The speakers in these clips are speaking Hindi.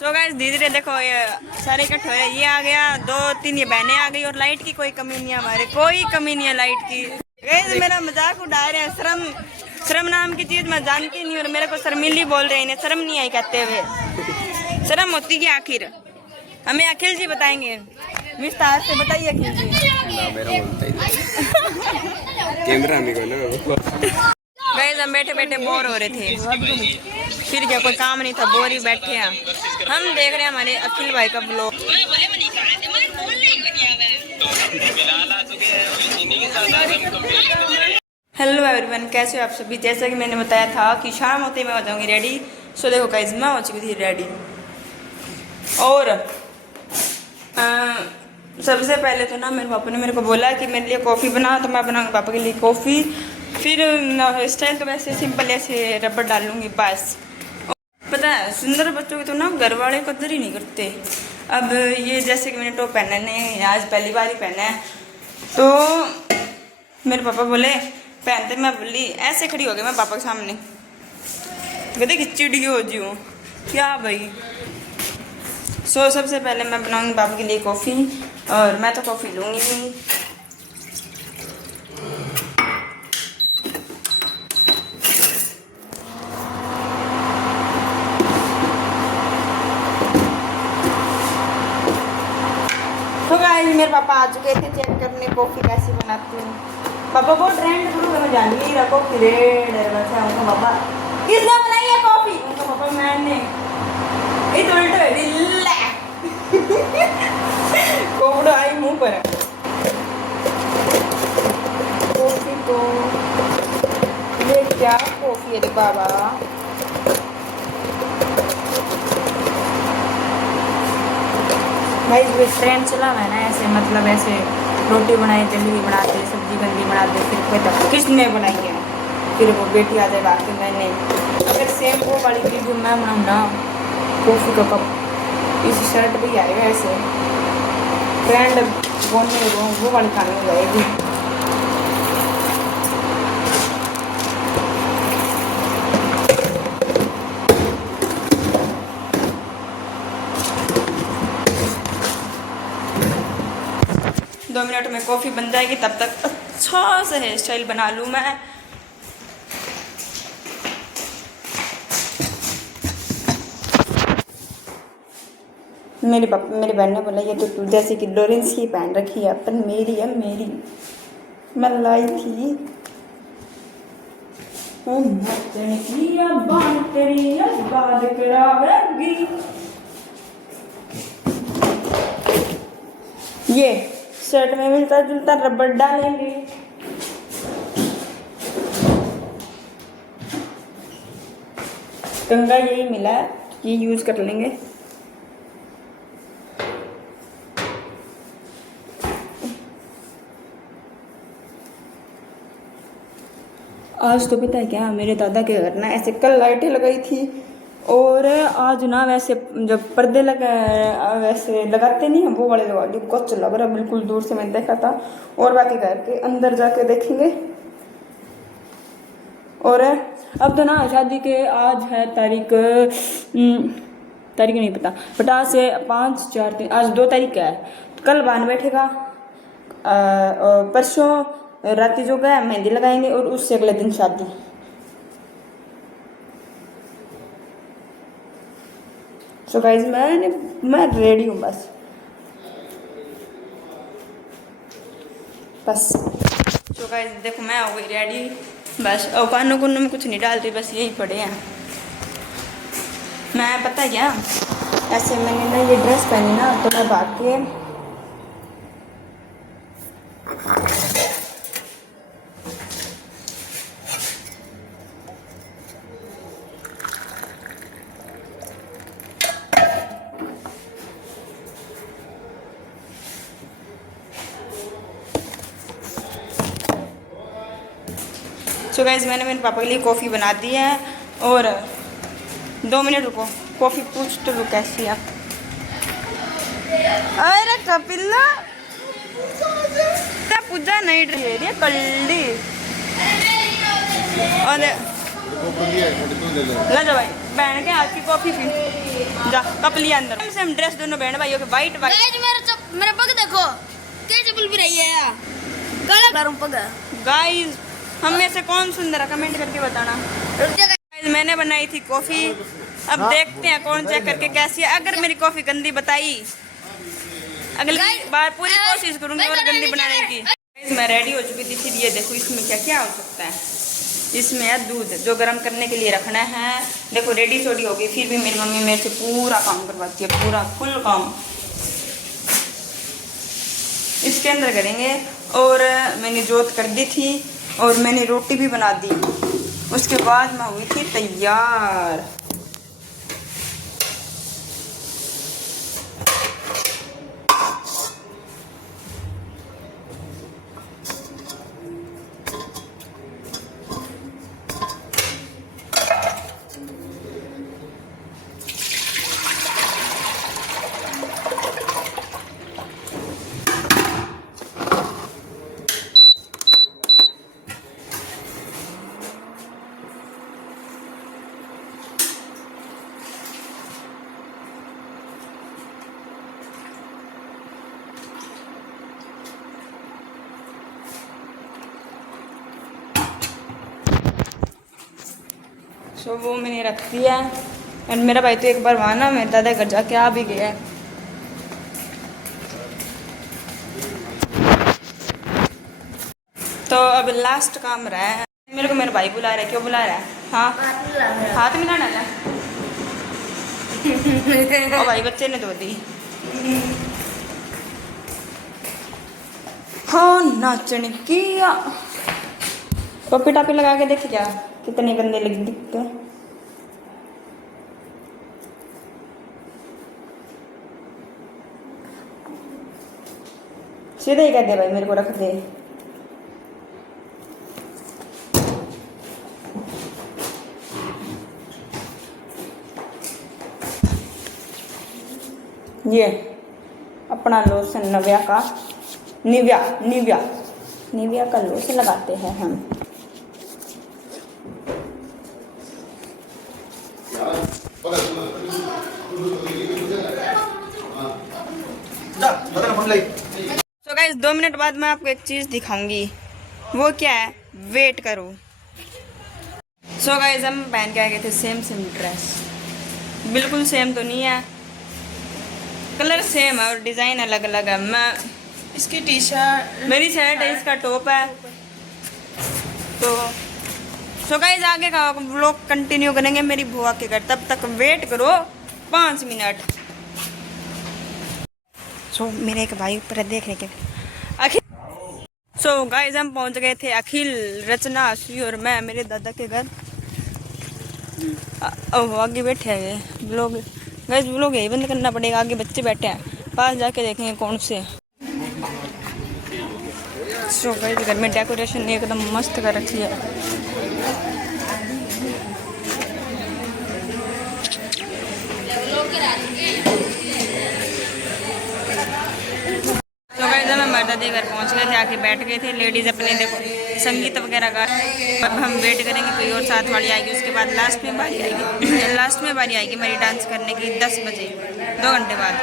तो गाइस धीरे धीरे देखो ये सारे इकट्ठे हो रहे, ये आ गया, 2-3 ये बहनें आ गई और लाइट की कोई कमी नहीं है, हमारे कोई कमी नहीं है लाइट की। गाइस मेरा मजाक उड़ा रहे हैं, शर्म शर्म नाम की चीज मैं जानती नहीं और मेरे को शर्मिली बोल रहे हैं, इन्हें शर्म नहीं आई कहते हुए। शर्म होती है आखिर, हमें अखिल जी बताएंगे, विस्तार से बताइए अखिल जी। कैमरा में ना गाइस हम बैठे बैठे बोर हो रहे थे, फिर क्या कोई काम नहीं था, बोर ही बैठे हैं। हम देख रहे हैं हमारे अखिल भाई का ब्लॉग। हेलो एवरीवन, कैसे हो आप सभी। जैसा कि मैंने बताया था कि शाम होते मैं हो जाऊंगी रेडी। सो देखो गाइस मैं हो चुकी थी रेडी और सबसे पहले तो ना मेरे पापा ने मेरे को बोला कि मेरे लिए कॉफ़ी बना, तो मैं बनाऊंगी पापा के लिए कॉफ़ी। फिर स्टाइल तो वैसे सिंपल ऐसे रबड़ डालूंगी बस। पता है सुंदर बच्चों के तो ना घर वाले कदर ही नहीं करते। अब ये जैसे कि मैंने टॉप पहना है, आज पहली बार ही पहना है, तो मेरे पापा बोले पहनते, मैं बोली ऐसे खड़ी हो गई मैं पापा के सामने, कहते कि चिड़ी हो जी हूँ क्या भाई। सो सबसे पहले मैं बनाऊंगी पापा के लिए कॉफ़ी और मैं तो कॉफ़ी लूँगी नहीं। तो गाइस मेरे पापा आ चुके थे चेक करने कॉफ़ी कैसी बनाती हूँ। पापा को ट्रेंड शुरू मैं जान ही रहा कॉफ़ी रेड है उनको। पापा किसने बनाई है कॉफ़ी? उनको पापा मैंने। ये तो उल्टा है दिल्ला कोबड़ो आई मुंह पर। कॉफ़ी को ये क्या कॉफ़ी है बाबा। भाई जो ट्रेंड चला है ना ऐसे, मतलब ऐसे रोटी बनाई जल्दी बनाते, सब्जी गंदी बनाते, फिर कोई तक किसने बनाई है, फिर वो बेटी आ जाए बाकी मैंने। अगर सेम वो वाली वीडियो मैं बनाऊँ ना कॉफ़ी का कप, इस शर्ट भी आएगा ऐसे ट्रेंड बोलने वो वाली कहानी हो जाएगी। दो मिनट में कॉफ़ी बन जाएगी, तब तक अच्छा से हेयर स्टाइल बना लूँ मैं। मेरे बहन ने बोला ये तो तू जैसे कि लॉरेंस की पहन रखी है, पर मेरी है मेरी, मैं लाई थी। ये शर्ट में मिलता जुलता रबड़ डालेंगे। कंगा यही मिला है, ये यूज कर लेंगे। आज तो पता है क्या, मेरे दादा के घर ना ऐसे कल लाइटें लगाई थी और आज ना वैसे जब पर्दे लगा वैसे लगाते नहीं हम वो वाले लगा दी, कुछ लग रहा बिल्कुल दूर से मैंने देखा था। और बाकी घर के अंदर जाके देखेंगे। और अब तो ना शादी के आज है तारीख नहीं पता, बट आज से 5, 4, 3 आज 2 तारीख का है। कल बान बैठेगा, परसों राती जो गया मेहंदी लगाएंगे और उससे अगले दिन शादी। सो गाइस मैं रेडी हूँ बस। सो गाइस देखो मैं हो गई रेडी बस। और कानों कुन्नों में कुछ नहीं डालती, बस यही पड़े हैं। मैं पता क्या ऐसे मैंने ना ये ड्रेस पहनी ना, तो मैं भाग के सो गाइस मैंने मेरे पापा के लिए कॉफ़ी बना दी है। और 2 मिनट रुको, कॉफ़ी पूछ तो लो कैसी है। अरे कपिला पूजा नहीं रही कल्ली और ला जाओ भाई बहन के हाथ की कॉफ़ी पी। जा कप लिया अंदर से हम ड्रेस दोनों बहन भाइयों के वाइट मेरा पग देखो कैसे बुल भी रही है यार काला रंग पग है गाइस हम में से कौन सुंदर है कमेंट करके बताना। गाइस मैंने बनाई थी कॉफी, अब देखते हैं कौन चेक करके कैसी है। अगर मेरी कॉफी गंदी बताई अगली बार पूरी कोशिश करूंगी और गंदी बनाने की। गाइस मैं रेडी हो चुकी थी। फिर ये देखो इसमें क्या क्या हो सकता है। इसमें है दूध जो गर्म करने के लिए रखना है। देखो रेडी छोड़ी हो गई, फिर भी मेरी मम्मी मेरे से पूरा काम करवाती है, पूरा फुल काम इसके अंदर करेंगे। और मैंने जोत कर दी थी और मैंने रोटी भी बना दी। उसके बाद मैं हुई थी तैयार। सो वो मैंने रख दिया। एंड मेरा भाई तो एक बार वहाँ ना मेरे दादा घर जाके आ भी गया है। तो अब लास्ट काम रहा है। मेरे को मेरा भाई बुला रहा है। क्यों बुला रहा है? हाँ हाथ मिलाना है। ओ भाई बच्चे ने धो दी। हाँ नाचने की टोपी टापी लगा के देखे क्या कितने गंदे लग दिखते हैं। सीधे ही कर दे भाई, मेरे को रख दे। ये अपना लोशन निविया का लोशन लगाते हैं हम। तो गाइस 2 मिनट बाद मैं आपको एक चीज दिखाऊंगी। वो क्या है? वेट करो। सो गाइस हम पहन के आ गए थे सेम ड्रेस। बिल्कुल सेम तो नहीं है, कलर सेम है और डिजाइन अलग अलग है। मैं इसकी टी शर्ट मेरी शर्ट है, इसका टॉप है। तो सो गाइस आगे का व्लॉग कंटिन्यू करेंगे मेरी बुआ के घर। तब तक वेट करो 5 मिनट। सो मेरे एक भाई ऊपर देख रहे अखिल। सो गाइस हम पहुंच गए थे अखिल, रचना, आशी और मैं मेरे दादा के घर। आगे बैठे हैं लोग। गाइस व्लॉग यही बंद करना पड़ेगा, आगे बच्चे बैठे हैं, पास जाके देखेंगे कौन से। सो गाइस घर में डेकोरेशन एकदम मस्त कर रखी है। तो गाइस हम हमारे दादी घर पहुंच गए थे, आके बैठ गए थे। लेडीज अपने देखो संगीत वगैरह का। अब हम वेट करेंगे कोई और साथ वाली आएगी, उसके बाद लास्ट में बारी आएगी मेरी डांस करने की 10 बजे 2 घंटे बाद।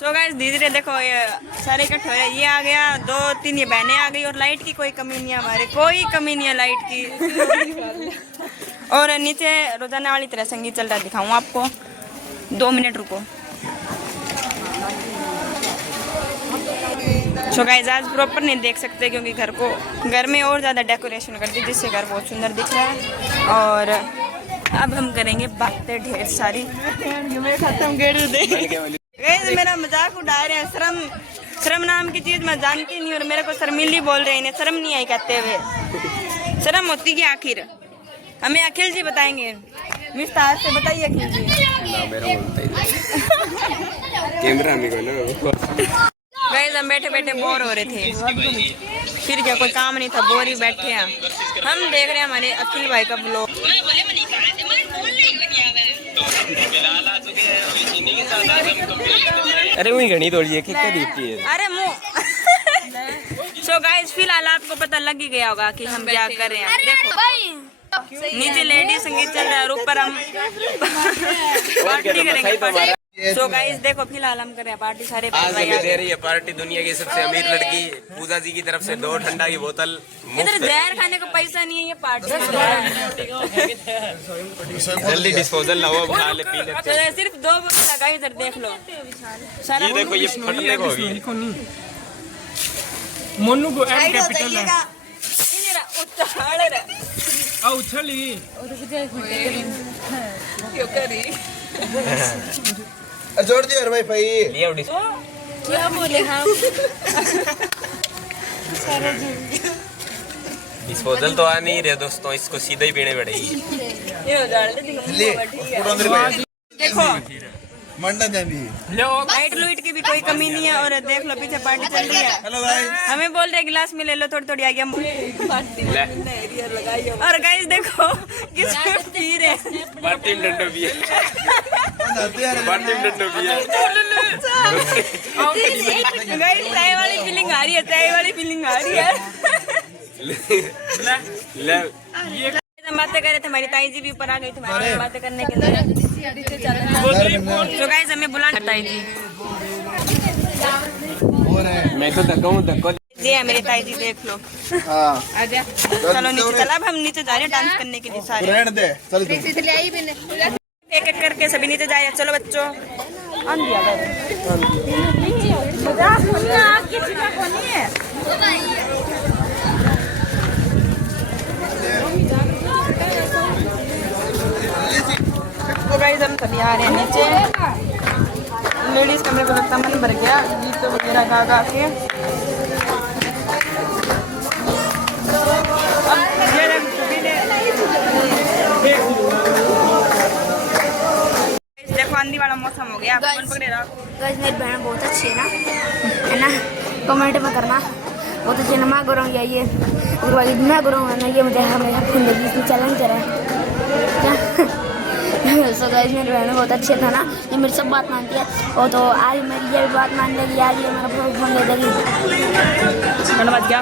तो गाइस धीरे धीरे देखो ये सारे इकट्ठे हो रहे। ये आ गया, 2-3 ये बहनें आ गई और लाइट की कोई कमी नहीं है हमारे, कोई कमी नहीं है लाइट की। और नीचे रोजाना वाली तरह संगीत चल रहा है, दिखाऊं आपको। 2 मिनट रुको। सो गाइस आज प्रॉपर नहीं देख सकते क्योंकि घर में और ज़्यादा डेकोरेशन कर दी जिससे घर बहुत सुंदर दिख रहा है। और अब हम करेंगे बातें ढेर सारी। मेरा मजाक उड़ा रहे हैं। शर्म नाम की चीज मैं जानती नहीं और मेरे को शर्मिली बोल रहे हैं। इन्हें शर्म नहीं आई कहते हुए। शर्म होती क्या आखिर? हमें अखिल जी बताएंगे, विस्तार से बताइए अखिल जी। कैमरा में को ना गाइस हम बैठे बैठे बोर हो रहे थे, फिर क्या कोई काम नहीं था, बोर ही बैठे हैं। हम देख रहे हैं हमारे अखिल भाई का ब्लॉग। अरे वही घनी तोड़ी है क्या देती है। अरे मुँह सो गाइस फिलहाल आपको पता लग ही गया होगा कि हम क्या कर रहे हैं। देखो नीचे लेडीज संगीत चल रहा है और ऊपर हम पार्टी करेंगे। सो गाइस देखो फिलहाल हम कर रहे हैं पार्टी। सारे आज हमें दे रही है पार्टी दुनिया की सबसे अमीर लड़की पूजा जी की तरफ से 2 ठंडा की बोतल इधर मुफ्त। जहर खाने का पैसा नहीं है, ये पार्टी जल्दी डिस्पोजल लाओ खा ले पी ले। सिर्फ 2 बोतल लगा इधर देख लो सारा। ये देखो ये फटने को होगी। मोनू को एम कैपिटल है आ उछली क्यों करी जोड़ दियो भाई भाई ले आओ क्या बोले हम डिस्पोजल तो आ नहीं रहे दोस्तों, इसको सीधा ही पीने पड़ेगी। देखो मंडा जानी लो लाइट लुइट की भी कोई कमी नहीं है। और देख लो पीछे पार्टी चल रही है। हेलो भाई हमें बोल रहे गिलास में ले लो थोड़ी थोड़ी आगे हम। और गाइस देखो किसको पी रहे पार्टी में डंडो भी है, पार्टी में डंडो भी है। गाइस चाय वाली फीलिंग आ रही है, चाय वाली फीलिंग आ रही है। ले हम बातें कर रहे थे, हमारी ताई जी भी ऊपर आ गई थी हमारी बातें करने के लिए। तो गाइस हमें बुला ताई जी मैं तो धक्का हूँ धक्का। जी है मेरी ताई जी देख लो। हां आजा चलो नीचे चला। अब हम नीचे जा रहे हैं डांस करने के लिए सारे। रहने दे चल तू एक एक करके सभी नीचे जा रहे हैं। चलो बच्चों तो गाइस हम सभी आ रहे हैं नीचे। लेडीज का मेरे को लगता मन भर गया गीत वगैरह गा गा के। देखो आंधी वाला मौसम हो गया। फोन पकड़े रहो। गाइस मेरी बहन बहुत अच्छी है ना कमेंट में करना बहुत अच्छी है ना। मैं गुरु ये मैं गुरु ना ये मुझे हमेशा जिंदगी इसमें चैलेंज करा है। सो गाइस मेरी बहन बहुत अच्छी था ना, ये मेरी सब बात मानती है। और तो आज मेरी ये बात मान लेगी यार, ये मेरा फोन ले देगी। गाना बज गया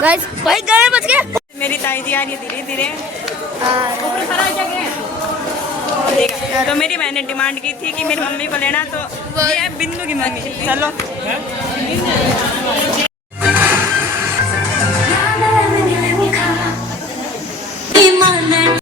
गाइस भाई गाना बज गया। मेरी ताई जी आ रही है धीरे धीरे। तो मेरी बहन ने डिमांड की थी कि मेरी मम्मी को लेना, तो ये है बिंदु की मम्मी। चलो